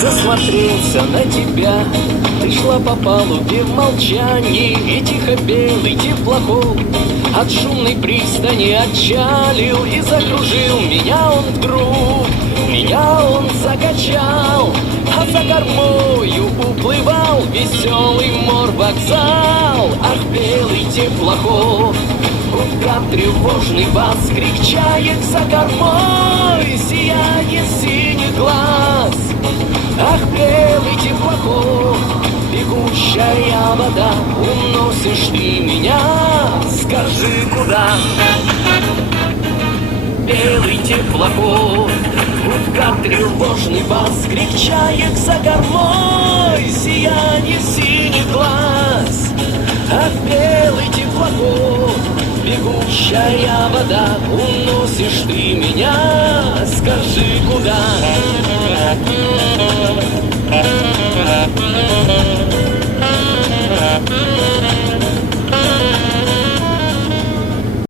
Засмотрелся на тебя, ты шла по палубе в молчании, и тихо белый теплоход от шумной пристани отчалил и закружил меня он вдруг. Меня он закачал, а за кормою уплывал веселый морвокзал. Ах, белый теплоход, гудка тревожный бас, крик за кормой, сияние синих глаз. Ах, белый теплоход, бегущая вода, уносишь ты меня, скажи куда. Белый теплоход, гудка тревожный бас, крик за кормой, сияние синих глаз. Ах, белый теплоход, бегущая вода, уносишь ты меня, скажи куда.